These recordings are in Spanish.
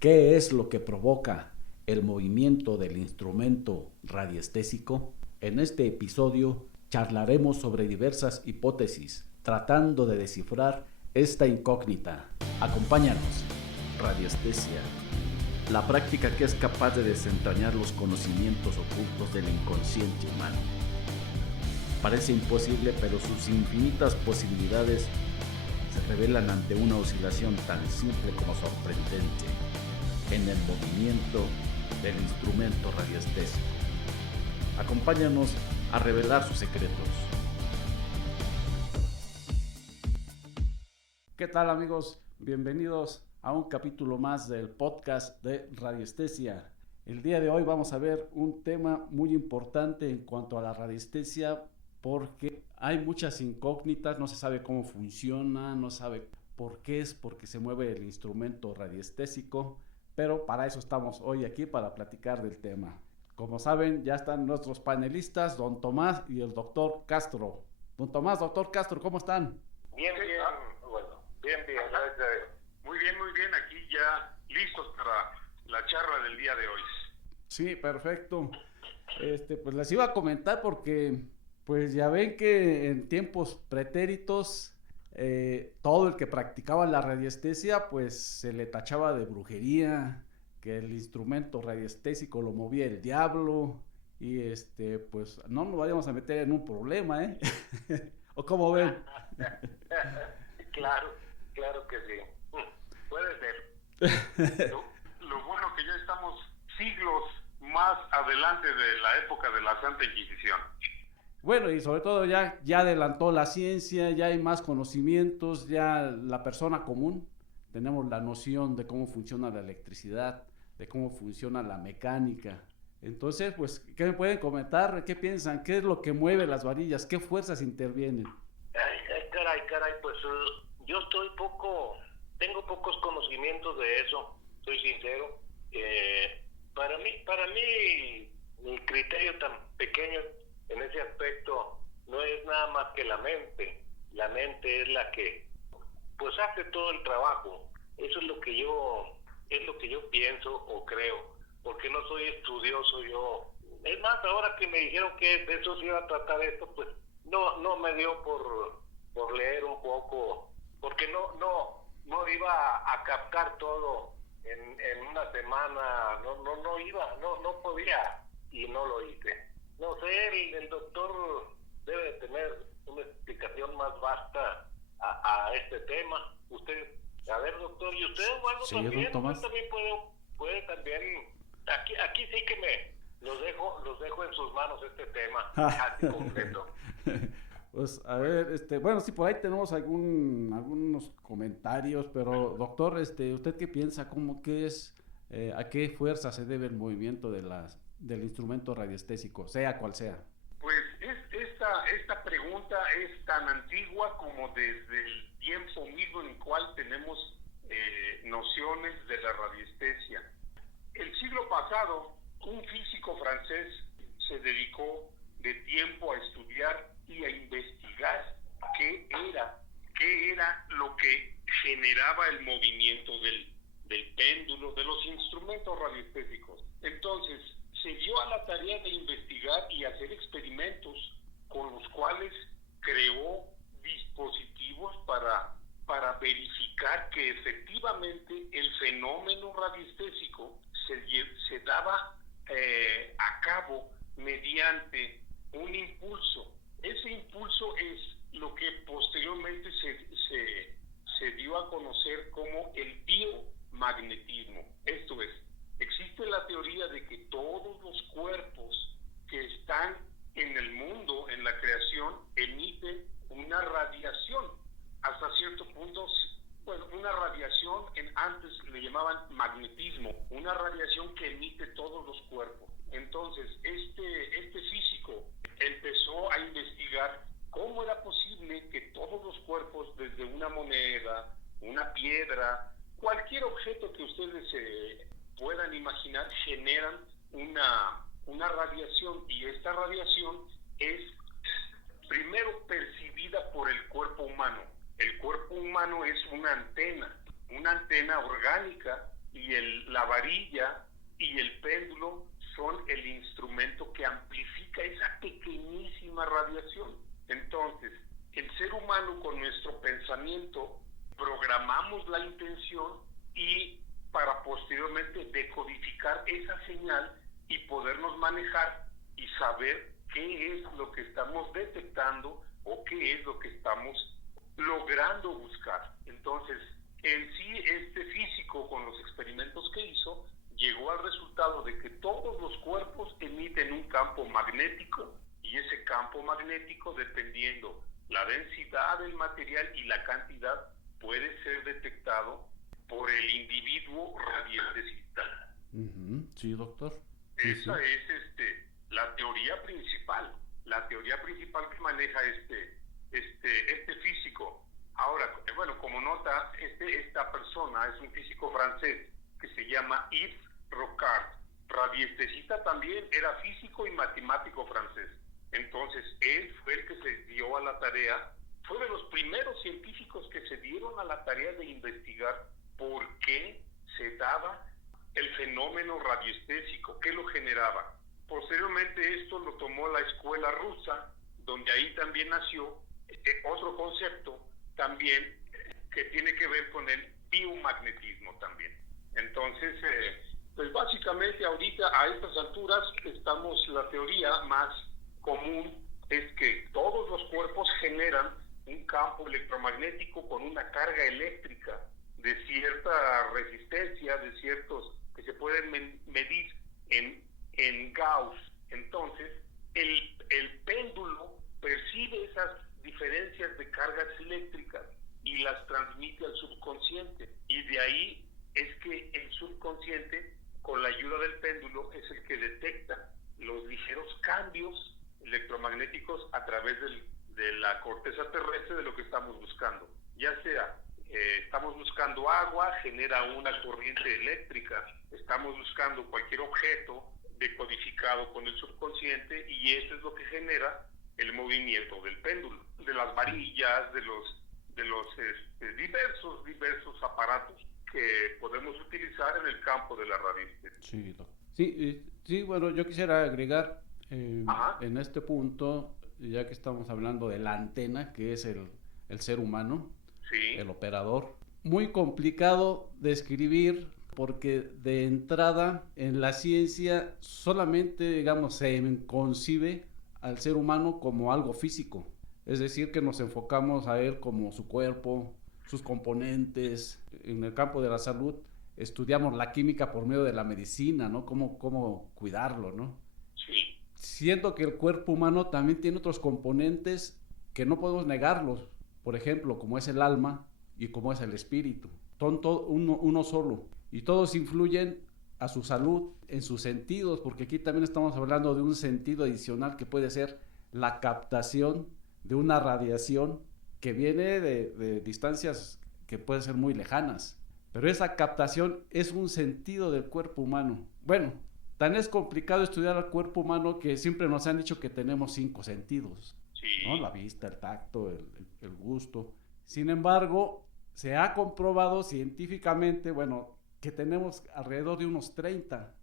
¿Qué es lo que provoca el movimiento del instrumento radiestésico? En este episodio charlaremos sobre diversas hipótesis, tratando de descifrar esta incógnita. Acompáñanos. Radiestesia, la práctica que es capaz de desentrañar los conocimientos ocultos del inconsciente humano. Parece imposible, pero sus infinitas posibilidades se revelan ante una oscilación tan simple como sorprendente en el movimiento del instrumento radiestésico. Acompáñanos a revelar sus secretos. ¿Qué tal, amigos? Bienvenidos a un capítulo más del podcast de Radiestesia. El día de hoy vamos a ver un tema muy importante en cuanto a la radiestesia, porque hay muchas incógnitas, no se sabe cómo funciona, no se sabe por qué es, porque se mueve el instrumento radiestésico, pero para eso estamos hoy aquí, para platicar del tema. Como saben, ya están nuestros panelistas, don Tomás y el doctor Castro. Don Tomás, doctor Castro, ¿cómo están? Bien, bueno, bien, gracias a Dios. Muy bien, aquí ya listos para la charla del día de hoy. Sí, perfecto. Pues les iba a comentar porque, pues ya ven que en tiempos pretéritos, todo el que practicaba la radiestesia, pues se le tachaba de brujería, que el instrumento radiestésico lo movía el diablo, y pues no nos vayamos a meter en un problema, ¿eh? ¿O cómo ven? Claro que sí. Puede ser. Lo bueno que ya estamos siglos más adelante de la época de la Santa Inquisición. Bueno, y sobre todo ya adelantó la ciencia, ya hay más conocimientos, ya la persona común tenemos la noción de cómo funciona la electricidad, de cómo funciona la mecánica. Entonces, pues, ¿qué me pueden comentar? ¿Qué piensan? ¿Qué es lo que mueve las varillas? ¿Qué fuerzas intervienen? Caray, pues yo tengo pocos conocimientos de eso, soy sincero. Para mí, mi criterio tan pequeño en ese aspecto no es nada más que la mente. La mente es la que pues hace todo el trabajo. Eso es lo que yo pienso o creo, porque no soy estudioso yo. Es más, ahora que me dijeron que de eso se iba a tratar esto, pues no me dio por leer un poco, porque no iba a captar todo en una semana, no podía y no lo hice. No sé, el doctor debe tener una explicación más vasta a este tema. Usted, a ver, doctor, y usted o algo Sí, también, don Tomás. usted también puede también, aquí sí que los dejo en sus manos este tema, así completo. Pues a ver, bueno, sí, por ahí tenemos algunos comentarios, pero doctor, ¿usted qué piensa? ¿A qué fuerza se debe el movimiento del instrumento radiestésico, sea cual sea? Pues esta pregunta es tan antigua como desde el tiempo mismo en el cual tenemos nociones de la radiestesia. El siglo pasado, un físico francés se dedicó de tiempo a estudiar y a investigar qué era lo que generaba el movimiento del péndulo, de los instrumentos radiestésicos. Entonces, se dio a la tarea de investigar y hacer experimentos con los cuales creó dispositivos para verificar que efectivamente el fenómeno radiestésico se daba a cabo mediante un impulso. Ese impulso es lo que posteriormente se dio a conocer como el biomagnetismo. Esto es, existe la teoría de que todos los cuerpos que están en el mundo, en la creación, emiten una radiación. Hasta cierto punto, bueno, una radiación, antes le llamaban magnetismo, una radiación que emite todos los cuerpos. Entonces, este físico empezó a investigar cómo era posible que todos los cuerpos, desde una moneda, una piedra, cualquier objeto que ustedes puedan imaginar, generan una radiación, y esta radiación es primero percibida por el cuerpo humano. El cuerpo humano es una antena orgánica, y la varilla y el péndulo son el instrumento que amplifica esa pequeñísima radiación. Entonces, el ser humano con nuestro pensamiento programamos la intención y para posteriormente decodificar esa señal y podernos manejar y saber qué es lo que estamos detectando o qué es lo que estamos logrando buscar. Entonces, en sí, este físico, con los experimentos que hizo, llegó al resultado de que todos los cuerpos emiten un campo magnético, y ese campo magnético, dependiendo la densidad del material y la cantidad, puede ser detectado por el individuo radiestesista. Sí, doctor. Esa es la teoría principal. La teoría principal que maneja este físico. Ahora, bueno, como nota, esta persona es un físico francés que se llama Yves Rocard. Radiestesista también, era físico y matemático francés. Entonces, él fue el que se dio a la tarea, fue de los primeros científicos que se dieron a la tarea de investigar por qué se daba el fenómeno radioestésico, qué lo generaba. Posteriormente esto lo tomó la escuela rusa, donde ahí también nació otro concepto también que tiene que ver con el biomagnetismo también. Entonces, pues básicamente ahorita a estas alturas la teoría más común es que todos los cuerpos generan un campo electromagnético con una carga eléctrica de cierta resistencia, de ciertos que se pueden medir en Gauss. Entonces, el péndulo percibe esas diferencias de cargas eléctricas y las transmite al subconsciente. Y de ahí es que el subconsciente, con la ayuda del péndulo, es el que detecta los ligeros cambios electromagnéticos a través de la corteza terrestre de lo que estamos buscando. Ya sea, estamos buscando agua, genera una corriente eléctrica, estamos buscando cualquier objeto decodificado con el subconsciente, y eso es lo que genera el movimiento del péndulo, de las varillas, de los diversos aparatos que podemos utilizar en el campo de la radiestesia. Sí, bueno, yo quisiera agregar en este punto, ya que estamos hablando de la antena, que es el ser humano, el operador. Muy complicado de escribir, porque de entrada en la ciencia solamente, digamos, se concibe al ser humano como algo físico. Es decir, que nos enfocamos a él como su cuerpo, sus componentes. En el campo de la salud estudiamos la química por medio de la medicina, ¿no? Cómo cuidarlo, ¿no? Sí. Siento que el cuerpo humano también tiene otros componentes que no podemos negarlos. Por ejemplo, como es el alma y como es el espíritu. Son uno solo. Y todos influyen a su salud en sus sentidos, porque aquí también estamos hablando de un sentido adicional que puede ser la captación de una radiación que viene de distancias que pueden ser muy lejanas. Pero esa captación es un sentido del cuerpo humano. Bueno, tan es complicado estudiar al cuerpo humano que siempre nos han dicho que tenemos 5 sentidos, ¿no? La vista, el tacto, el gusto. Sin embargo, se ha comprobado científicamente, bueno, que tenemos alrededor de unos 30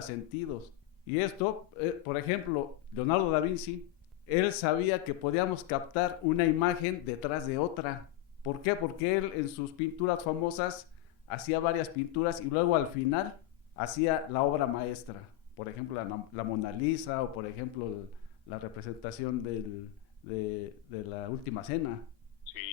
sentidos. Y esto, por ejemplo, Leonardo da Vinci, él sabía que podíamos captar una imagen detrás de otra. ¿Por qué? Porque él en sus pinturas famosas hacía varias pinturas y luego al final hacía la obra maestra. Por ejemplo, la Mona Lisa, o por ejemplo la representación de la Última Cena.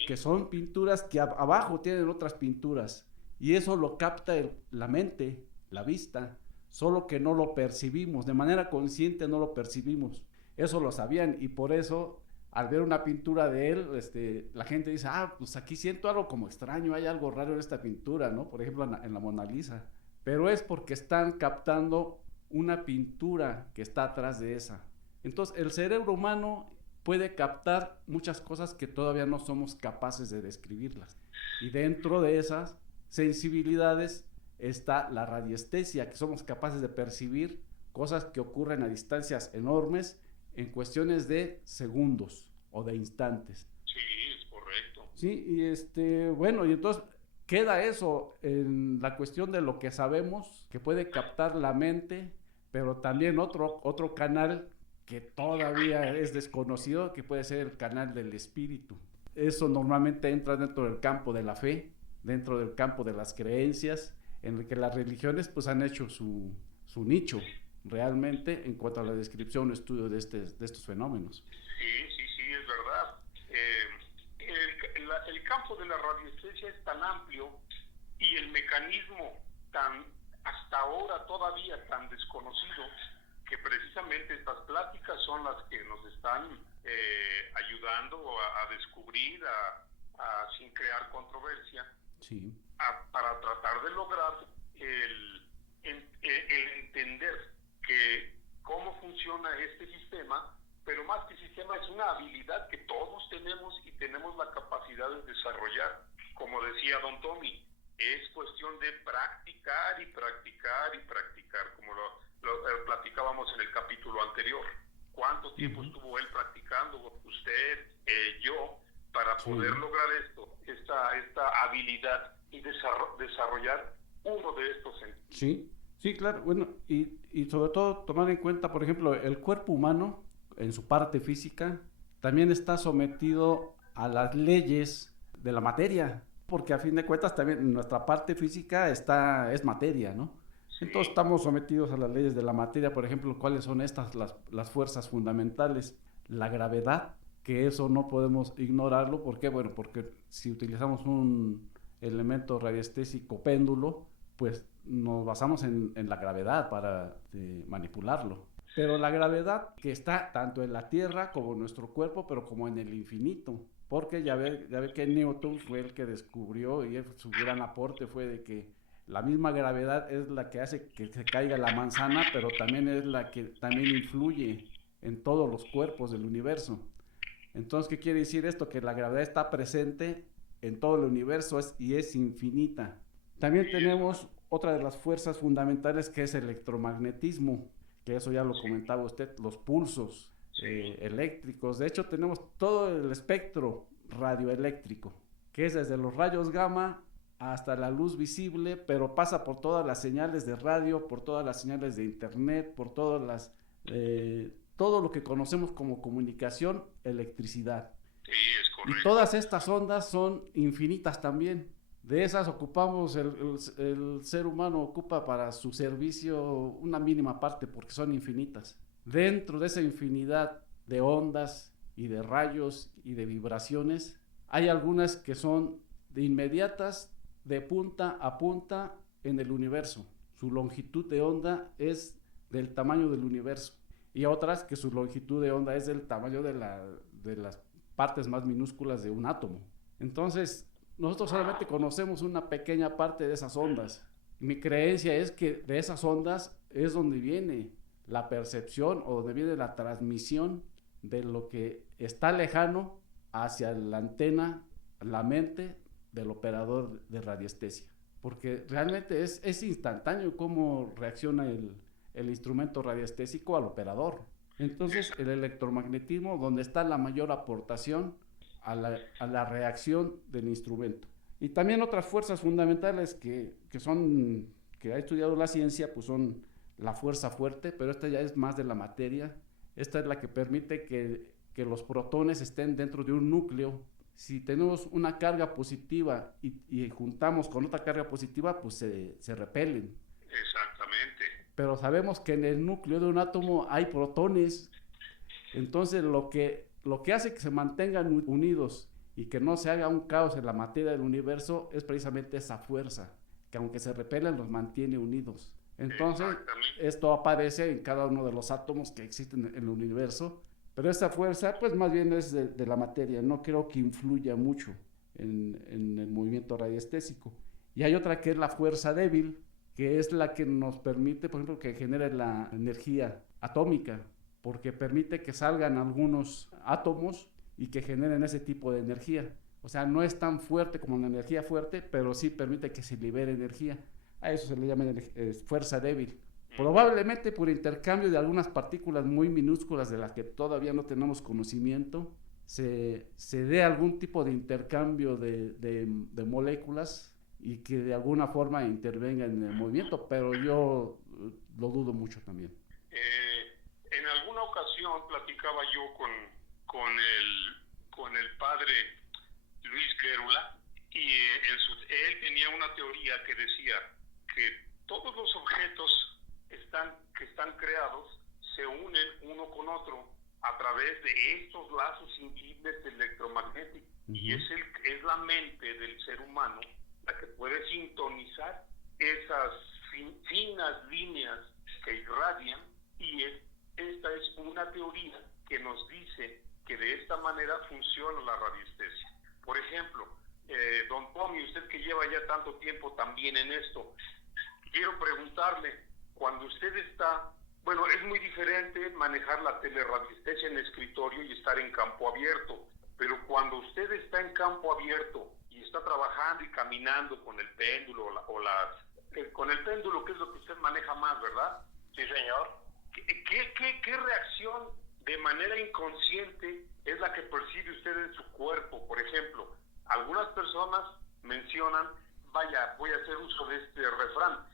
Que son pinturas que abajo tienen otras pinturas. Y eso lo capta la mente, la vista, solo que no lo percibimos, de manera consciente no lo percibimos. Eso lo sabían, y por eso al ver una pintura de él, la gente dice, pues aquí siento algo como extraño, hay algo raro en esta pintura, ¿no? Por ejemplo, en la Mona Lisa. Pero es porque están captando una pintura que está atrás de esa. Entonces, el cerebro humano puede captar muchas cosas que todavía no somos capaces de describirlas. Y dentro de esas sensibilidades está la radiestesia, que somos capaces de percibir cosas que ocurren a distancias enormes en cuestiones de segundos o de instantes. Sí, es correcto. Sí, y bueno, y entonces queda eso en la cuestión de lo que sabemos, que puede captar la mente, pero también otro canal que todavía es desconocido, que puede ser el canal del espíritu. Eso normalmente entra dentro del campo de la fe, dentro del campo de las creencias, en el que las religiones pues han hecho su nicho realmente en cuanto a la descripción o estudio de estos fenómenos. Sí, es verdad. El campo de la radiestesia es tan amplio y el mecanismo hasta ahora todavía tan desconocido, que precisamente estas pláticas son las que nos están ayudando a descubrir, sin crear controversia, sí, para tratar de lograr el entender que cómo funciona este sistema, pero más que sistema es una habilidad que todos tenemos y tenemos la capacidad de desarrollar. Como decía don Tommy, es cuestión de practicar y practicar y practicar, como lo platicábamos en el capítulo anterior. ¿Cuánto tiempo estuvo él practicando, usted, yo, para poder lograr esta habilidad y desarrollar uno de estos sentidos? Sí, claro. Bueno, y sobre todo tomar en cuenta, por ejemplo, el cuerpo humano, en su parte física, también está sometido a las leyes de la materia, porque a fin de cuentas también nuestra parte física es materia, ¿no? Sí. Entonces estamos sometidos a las leyes de la materia. Por ejemplo, ¿cuáles son las fuerzas fundamentales? La gravedad, que eso no podemos ignorarlo. ¿Por qué? Bueno, porque si utilizamos un elemento radiestésico péndulo, pues nos basamos en la gravedad para manipularlo. Pero la gravedad que está tanto en la Tierra como en nuestro cuerpo, pero como en el infinito. Porque ya ve que Newton fue el que descubrió, y su gran aporte fue de que la misma gravedad es la que hace que se caiga la manzana, pero también es la que también influye en todos los cuerpos del universo. Entonces, ¿qué quiere decir esto? Que la gravedad está presente en todo el universo y es infinita. También tenemos otra de las fuerzas fundamentales, que es el electromagnetismo, que eso ya lo comentaba usted, los pulsos eléctricos. De hecho, tenemos todo el espectro radioeléctrico, que es desde los rayos gamma hasta la luz visible, pero pasa por todas las señales de radio, por todas las señales de internet, por todas todo lo que conocemos como comunicación, electricidad. Sí, es correcto. Y todas estas ondas son infinitas también. De esas ocupamos, el ser humano ocupa para su servicio una mínima parte, porque son infinitas. Dentro de esa infinidad de ondas y de rayos y de vibraciones, hay algunas que son de inmediatas, de punta a punta en el universo. Su longitud de onda es del tamaño del universo. Y otras que su longitud de onda es del tamaño de las partes más minúsculas de un átomo. Entonces, nosotros solamente conocemos una pequeña parte de esas ondas. Mi creencia es que de esas ondas es donde viene la percepción, o donde viene la transmisión de lo que está lejano hacia la antena, la mente del operador de radiestesia. Porque realmente es instantáneo cómo reacciona el instrumento radiestésico al operador. Entonces, el electromagnetismo, donde está la mayor aportación a la reacción del instrumento. Y también otras fuerzas fundamentales que ha estudiado la ciencia, pues son la fuerza fuerte, pero esta ya es más de la materia. Esta es la que permite que los protones estén dentro de un núcleo. Si tenemos una carga positiva y juntamos con otra carga positiva, pues se repelen. Exactamente. Pero sabemos que en el núcleo de un átomo hay protones. Entonces lo que hace que se mantengan unidos y que no se haga un caos en la materia del universo es precisamente esa fuerza, que aunque se repelen los mantiene unidos. Entonces esto aparece en cada uno de los átomos que existen en el universo, pero esa fuerza pues más bien es de la materia. No creo que influya mucho en el movimiento radiestésico. Y hay otra que es la fuerza débil, que es la que nos permite, por ejemplo, que genere la energía atómica, porque permite que salgan algunos átomos y que generen ese tipo de energía. O sea, no es tan fuerte como la energía fuerte, pero sí permite que se libere energía. A eso se le llama fuerza débil. Probablemente por intercambio de algunas partículas muy minúsculas de las que todavía no tenemos conocimiento, se dé algún tipo de intercambio de moléculas y que de alguna forma intervenga en el movimiento, pero yo lo dudo mucho también. En alguna ocasión platicaba yo con el padre Luis Guérula, y él tenía una teoría que decía que todos los objetos que están creados se unen uno con otro a través de estos lazos invisibles electromagnéticos. Y es la mente del ser humano la que puede sintonizar esas finas líneas que irradian, y esta es una teoría que nos dice que de esta manera funciona la radiestesia. Por ejemplo, don Tommy, usted que lleva ya tanto tiempo también en esto, quiero preguntarle, cuando usted está, bueno, es muy diferente manejar la teleradiestesia en escritorio y estar en campo abierto, pero cuando usted está en campo abierto y está trabajando y caminando con el péndulo con el péndulo, que es lo que usted maneja más, ¿verdad? Sí, señor. ¿Qué reacción de manera inconsciente es la que percibe usted en su cuerpo? Por ejemplo, algunas personas mencionan, vaya, voy a hacer uso de este refrán,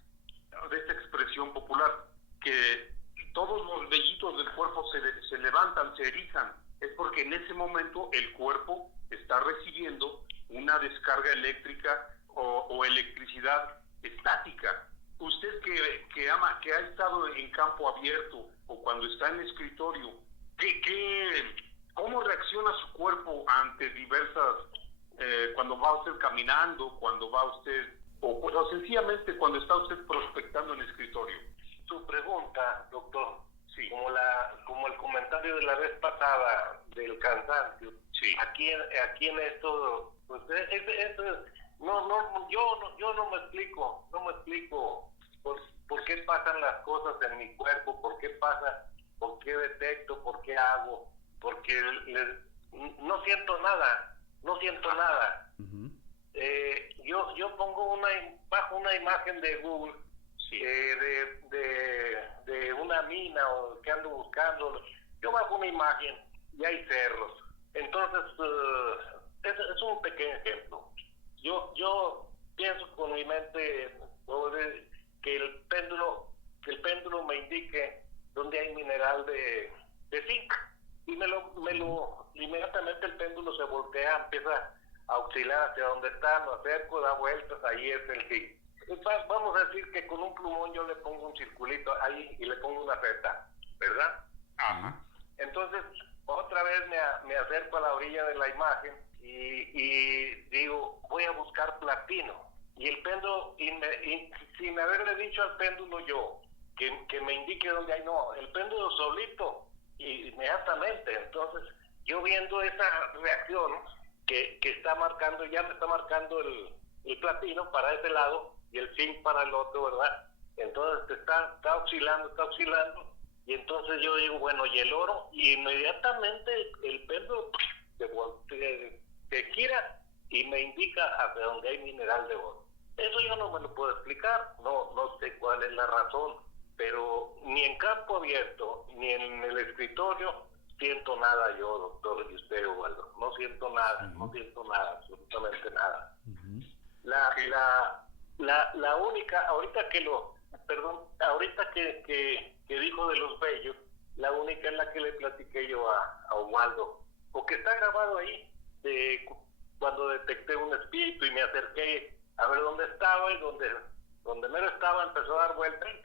de esta expresión popular, que todos los vellitos del cuerpo se levantan, se erizan. Es porque en ese momento el cuerpo está recibiendo una descarga eléctrica o electricidad estática. Usted que ha estado en campo abierto o cuando está en escritorio, ¿cómo reacciona su cuerpo ante diversas, cuando va usted caminando, cuando va usted, o sencillamente cuando está usted prospectando en escritorio? Su pregunta, doctor, sí, como el comentario de la vez pasada del cansancio, sí, aquí en esto, pues yo no me explico por qué pasan las cosas en mi cuerpo, por qué pasa, por qué detecto, por qué hago, porque no siento nada. Uh-huh. Yo bajo una imagen de Google, sí, de una mina o que ando buscando, yo bajo una imagen y hay cerros. Entonces, es un pequeño ejemplo. Yo pienso con mi mente que el péndulo me indique dónde hay mineral de zinc, y inmediatamente el péndulo se voltea, empieza a oscilar hacia donde está, lo acerco, da vueltas, ahí es el zinc. Vamos a decir que con un plumón yo le pongo un circulito ahí y le pongo una Z, ¿verdad? Ajá. Entonces, otra vez me acerco a la orilla de la imagen y digo, voy a buscar platino. Y el péndulo, sin haberle dicho al péndulo yo que me indique dónde hay, no, el péndulo solito, inmediatamente. Entonces, yo viendo esa reacción que está marcando, ya me está marcando el platino para ese lado y el zinc para el otro, ¿verdad? Entonces está oscilando, y entonces yo digo, bueno, ¿y el oro? Y inmediatamente el péndulo se gira y me indica hacia donde hay mineral de oro. Eso yo no me lo puedo explicar, no sé cuál es la razón, pero ni en campo abierto, ni en el escritorio siento nada yo, doctor, y usted, Waldo. No siento nada, no siento nada, absolutamente nada. La única, ahorita que dijo de los vellos, la única en la que le platiqué yo a Waldo, porque está grabado ahí, cuando detecté un espíritu y me acerqué a ver dónde estaba, y donde mero estaba empezó a dar vuelta y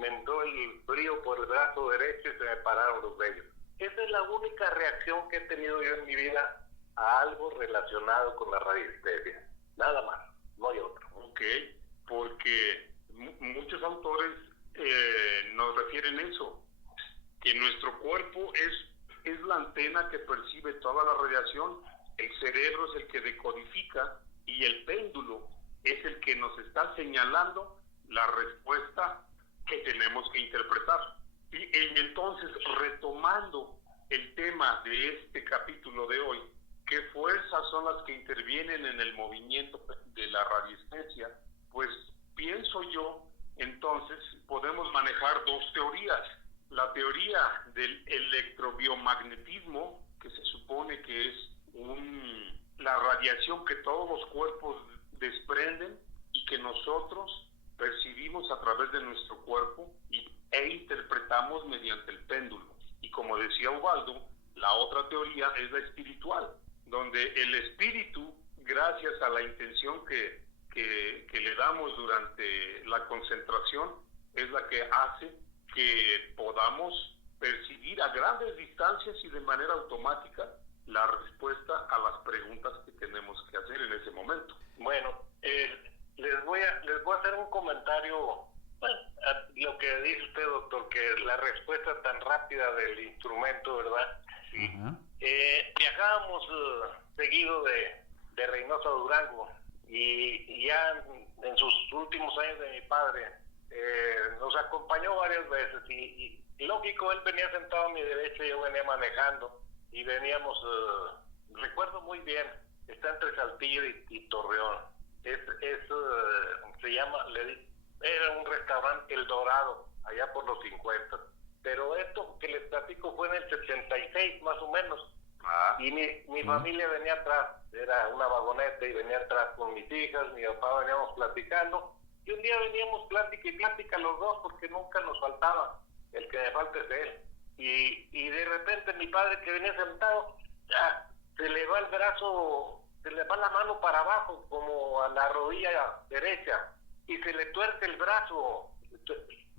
me entró el frío por el brazo derecho y se me pararon los vellos. Esa es la única reacción que he tenido yo en mi vida a algo relacionado con la radiestesia. Nada más, no hay otro. Ok, porque muchos autores nos refieren eso, que nuestro cuerpo es la antena que percibe toda la radiación, el cerebro es el que decodifica y el péndulo es el que nos está señalando la respuesta que tenemos que interpretar. Y entonces, retomando el tema de este capítulo de hoy, ¿qué fuerzas son las que intervienen en el movimiento de la radiestesia? Pues pienso yo, entonces, podemos manejar dos teorías. La teoría del electrobiomagnetismo, que se supone que es la radiación que todos los cuerpos desprenden y que nosotros percibimos a través de nuestro cuerpo e interpretamos mediante el péndulo. Y como decía Ubaldo, la otra teoría es la espiritual, donde el espíritu, gracias a la intención que le damos durante la concentración, es la que hace que podamos percibir a grandes distancias y de manera automática la respuesta a las preguntas que tenemos que hacer en ese momento. Bueno, les voy a hacer un comentario, bueno, a lo que dice usted, doctor, que la respuesta tan rápida del instrumento, ¿verdad? Sí. Viajábamos seguido de Reynosa a Durango, y ya en sus últimos años de mi padre nos acompañó varias veces, y lógico, él venía sentado a mi derecha y yo venía manejando, y veníamos, recuerdo muy bien, está entre Saltillo y Torreón, se llama, era un restaurante El Dorado, allá por los 50, pero esto que les platico fue en el 76 más o menos. Y mi familia venía atrás, era una vagoneta y venía atrás con mis hijas, mi papá, veníamos platicando, y un día veníamos plática y plática los dos, porque nunca nos faltaba, el que me falta es él, y de repente mi padre, que venía sentado, se le va el brazo, se le va la mano para abajo, como a la rodilla derecha, y se le tuerce el brazo.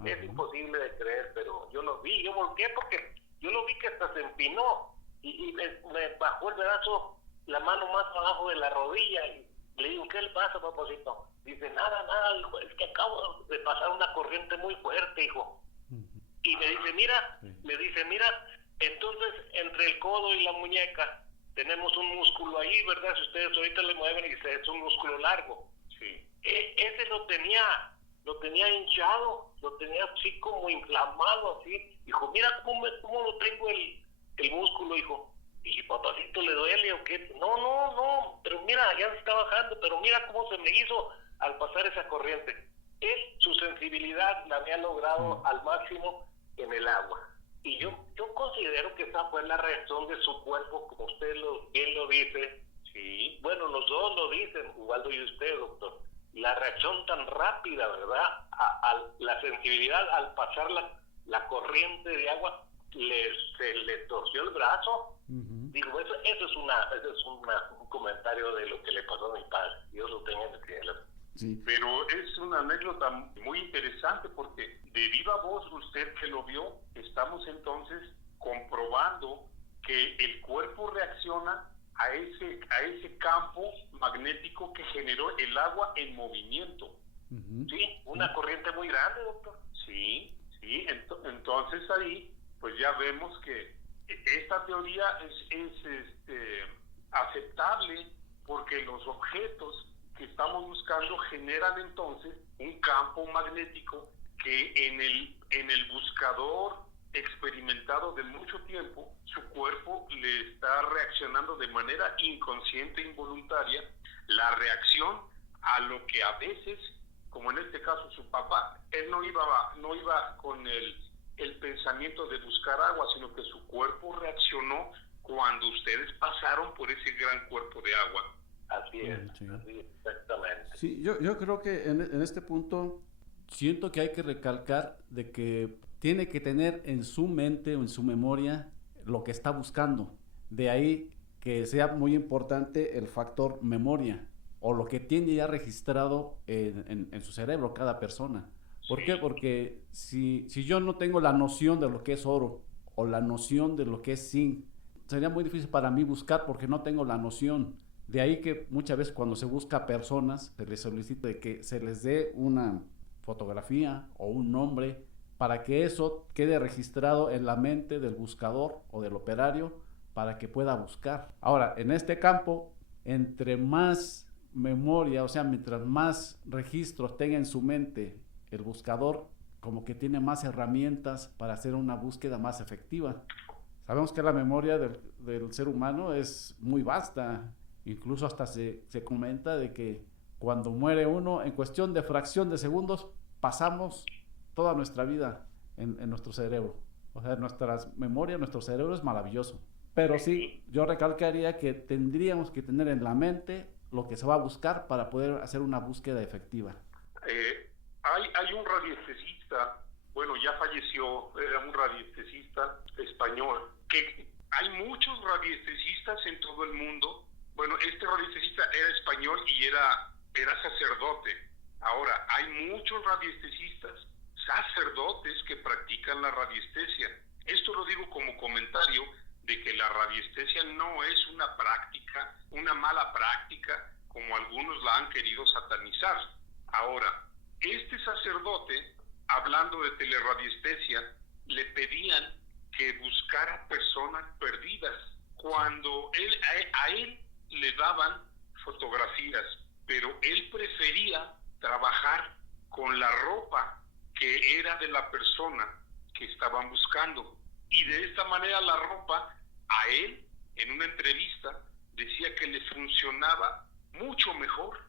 Es imposible de creer, pero yo lo vi, yo volteé porque yo lo vi que hasta se empinó, y me bajó el brazo, la mano más abajo de la rodilla, y le digo, ¿qué le pasa, papacito? Dice, nada, hijo, es que acabo de pasar una corriente muy fuerte, hijo. Y me dice, mira, entonces entre el codo y la muñeca tenemos un músculo ahí, ¿verdad? Si ustedes ahorita le mueven y es un músculo largo. Sí. Ese lo tenía hinchado, lo tenía así como inflamado, así. Dijo, mira cómo lo tengo el músculo, hijo. Y papacito, ¿le duele o qué? No, pero mira, ya se está bajando, pero mira cómo se me hizo al pasar esa corriente. Él, su sensibilidad la había logrado al máximo en el agua. Y yo considero que esa fue la reacción de su cuerpo, como usted bien lo dice. Sí. Bueno, los dos lo dicen, Ubaldo y usted, doctor. La reacción tan rápida, ¿verdad? La sensibilidad al pasar la corriente de agua, se le torció el brazo. Digo, eso es un comentario de lo que le pasó a mi padre. Dios lo tenga en el cielo. Sí. Pero es una anécdota muy interesante, porque de viva voz, usted que lo vio, estamos entonces comprobando que el cuerpo reacciona a ese campo magnético que generó el agua en movimiento. Sí, una corriente muy grande, doctor. Sí, entonces ahí pues ya vemos que esta teoría es aceptable, porque los objetos que estamos buscando generan entonces un campo magnético que en el buscador experimentado de mucho tiempo, su cuerpo le está reaccionando de manera inconsciente e involuntaria, la reacción a lo que a veces, como en este caso su papá, él no iba con el pensamiento de buscar agua, sino que su cuerpo reaccionó cuando ustedes pasaron por ese gran cuerpo de agua. Así es, sí. Así, exactamente. Sí, yo creo que en este punto siento que hay que recalcar de que tiene que tener en su mente o en su memoria lo que está buscando. De ahí que sea muy importante el factor memoria, o lo que tiene ya registrado en su cerebro cada persona. ¿Por qué? Porque si yo no tengo la noción de lo que es oro o la noción de lo que es zinc, sería muy difícil para mí buscar, porque no tengo la noción. De ahí que muchas veces cuando se busca a personas, se les solicita de que se les dé una fotografía o un nombre para que eso quede registrado en la mente del buscador o del operario para que pueda buscar. Ahora, en este campo, entre más memoria, o sea, mientras más registros tenga en su mente el buscador, como que tiene más herramientas para hacer una búsqueda más efectiva. Sabemos que la memoria del ser humano es muy vasta, incluso hasta se comenta de que cuando muere uno, en cuestión de fracción de segundos, pasamos toda nuestra vida en nuestro cerebro. O sea, nuestras memorias, nuestro cerebro es maravilloso. Pero sí, yo recalcaría que tendríamos que tener en la mente lo que se va a buscar para poder hacer una búsqueda efectiva? Hay un radiestesista, bueno, ya falleció, era un radiestesista español, que hay muchos radiestesistas en todo el mundo. Bueno, este radiestesista era español y era sacerdote. Ahora, hay muchos radiestesistas, sacerdotes que practican la radiestesia. Esto lo digo como comentario de que la radiestesia no es una práctica, una mala práctica, como algunos la han querido satanizar. Ahora, este sacerdote, hablando de teleradiestesia, le pedían que buscara personas perdidas. Cuando a él le daban fotografías, pero él prefería trabajar con la ropa que era de la persona que estaban buscando. Y de esta manera la ropa, a él, en una entrevista, decía que le funcionaba mucho mejor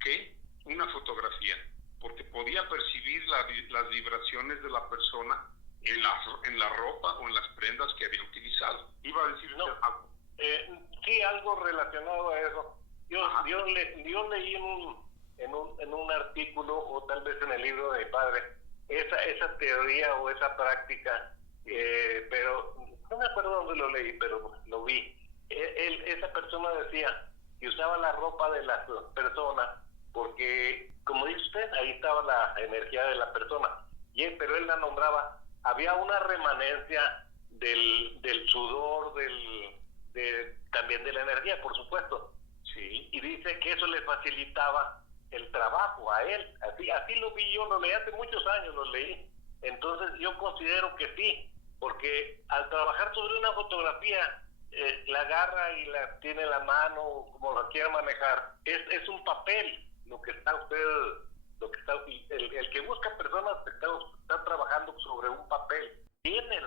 que una fotografía, porque podía percibir las vibraciones de la persona en la ropa o en las prendas que había utilizado. Iba a decir algo. Sí, algo relacionado a eso. Yo leí en un artículo, o tal vez en el libro de mi padre, esa teoría o esa práctica, pero no me acuerdo dónde lo leí, pero lo vi. Esa persona decía que usaba la ropa de las personas porque, como dice usted, ahí estaba la energía de la persona, pero él la nombraba, había una remanencia del sudor, también de la energía, por supuesto. Sí. Y dice que eso le facilitaba el trabajo a él. Así lo vi yo, lo leí hace muchos años, lo leí. Entonces yo considero que sí, porque al trabajar sobre una fotografía, la agarra y la tiene en la mano, como la quiera manejar, es un papel lo que está el que busca personas está trabajando sobre un papel. Tiene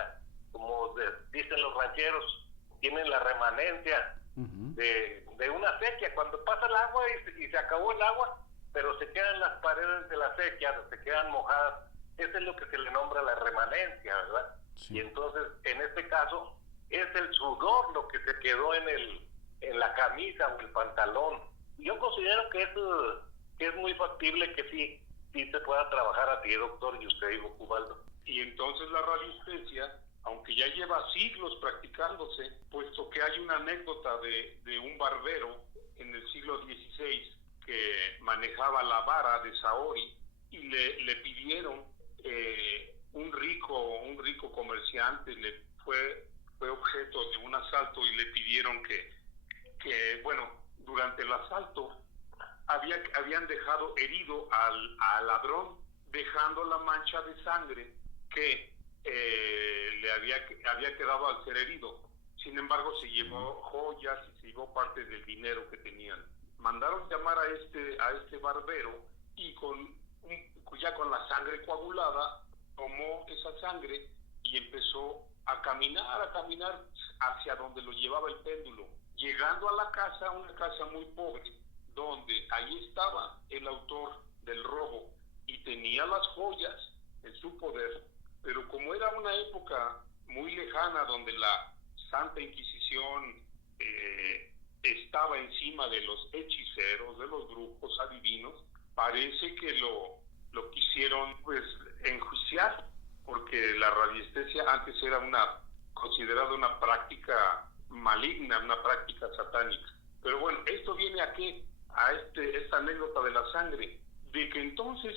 como dicen los rancheros, tienen la remanencia de una sequía. Cuando pasa el agua y se acabó el agua, pero se quedan las paredes de la sequía, se quedan mojadas. Eso es lo que se le nombra la remanencia, ¿verdad? Sí. Y entonces, en este caso, es el sudor lo que se quedó en la camisa o el pantalón. Yo considero que es muy factible que sí se pueda trabajar así, doctor, y usted dijo, Ubaldo. Y entonces la radiestesia, aunque ya lleva siglos practicándose, puesto que hay una anécdota de un barbero en el siglo XVI que manejaba la vara de Saori y le pidieron, un rico comerciante fue objeto de un asalto y le pidieron que durante el asalto habían dejado herido al ladrón, dejando la mancha de sangre que le había quedado al ser herido. Sin embargo, se llevó joyas y se llevó parte del dinero que tenían. Mandaron llamar a este barbero y ya con la sangre coagulada, tomó esa sangre y empezó a caminar hacia donde lo llevaba el péndulo, llegando a la casa, una casa muy pobre, donde ahí estaba el autor del robo y tenía las joyas en su poder. Pero como era una época muy lejana donde la Santa Inquisición estaba encima de los hechiceros, de los brujos adivinos, parece que lo quisieron enjuiciar, porque la radiestesia antes era considerada una práctica maligna, una práctica satánica. Pero bueno, esto viene a qué? A esta anécdota de la sangre, de que entonces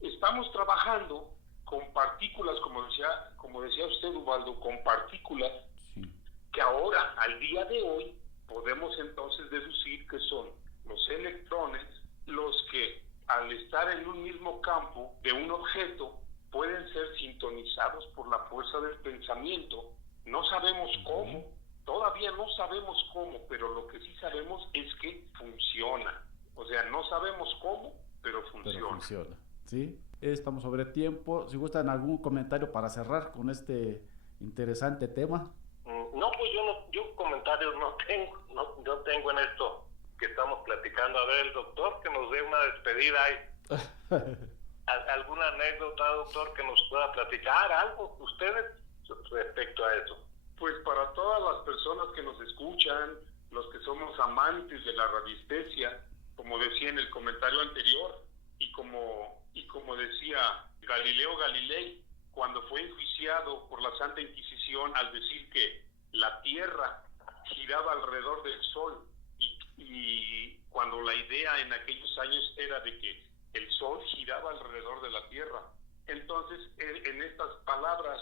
estamos trabajando con partículas, como decía usted, Ubaldo, con partículas que ahora, al día de hoy, podemos entonces deducir que son los electrones los que, al estar en un mismo campo de un objeto, pueden ser sintonizados por la fuerza del pensamiento. No sabemos cómo, todavía no sabemos cómo, pero lo que sí sabemos es que funciona. O sea, no sabemos cómo, pero funciona. Pero funciona, ¿sí? Estamos sobre tiempo. Si gustan algún comentario para cerrar con este interesante tema. No, pues yo comentarios no tengo en esto que estamos platicando. A ver, el doctor que nos dé una despedida ahí. ¿Alguna anécdota, doctor, que nos pueda platicar? ¿Algo ustedes respecto a eso? Pues para todas las personas que nos escuchan, los que somos amantes de la radiestesia, como decía en el comentario anterior, y como decía Galileo Galilei, cuando fue enjuiciado por la Santa Inquisición al decir que la Tierra giraba alrededor del Sol, y cuando la idea en aquellos años era de que el Sol giraba alrededor de la Tierra. Entonces, en estas palabras,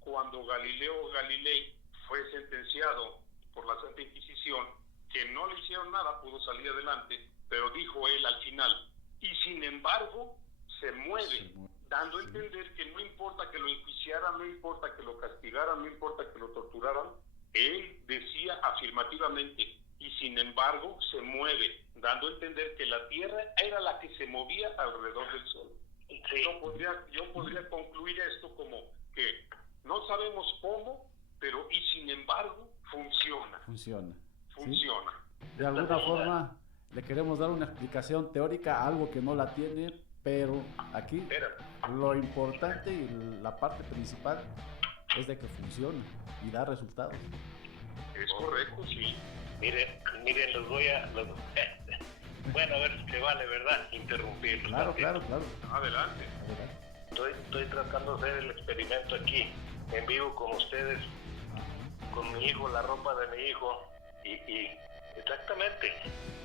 cuando Galileo Galilei fue sentenciado por la Santa Inquisición, que no le hicieron nada, pudo salir adelante, pero dijo él al final, y sin embargo se mueve, dando a entender que no importa que lo enjuiciaran, no importa que lo castigaran, no importa que lo torturaran, él decía afirmativamente, y sin embargo se mueve, dando a entender que la Tierra era la que se movía alrededor del Sol. Sí. Yo podría concluir esto como que no sabemos cómo, pero y sin embargo funciona. Funciona. ¿Sí? De alguna forma le queremos dar una explicación teórica a algo que no la tiene, pero aquí lo importante y la parte principal es de que funciona y da resultados. Es correcto, sí. Miren, bueno, a ver si se vale, ¿verdad? Interrumpir. Claro. Adelante. Estoy tratando de hacer el experimento aquí, en vivo con ustedes, con mi hijo, la ropa de mi hijo, y exactamente,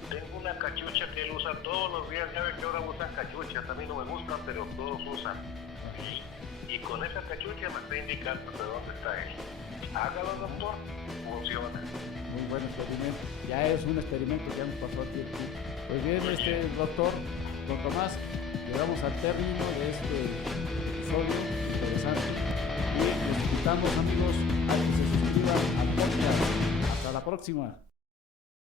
tengo una cachucha que él usa todos los días. Ya ve que ahora usan cachuchas, a mí no me gustan, pero todos usan, y con esa cachucha me está indicando de dónde está él. Hágalo, doctor, funciona. Muy buen experimento, ya es un experimento que ya nos pasó aquí. Pues bien, doctor Don Tomás, llegamos al término de este episodio interesante y les invitamos, amigos, a que se suscriban al podcast. Hasta la próxima.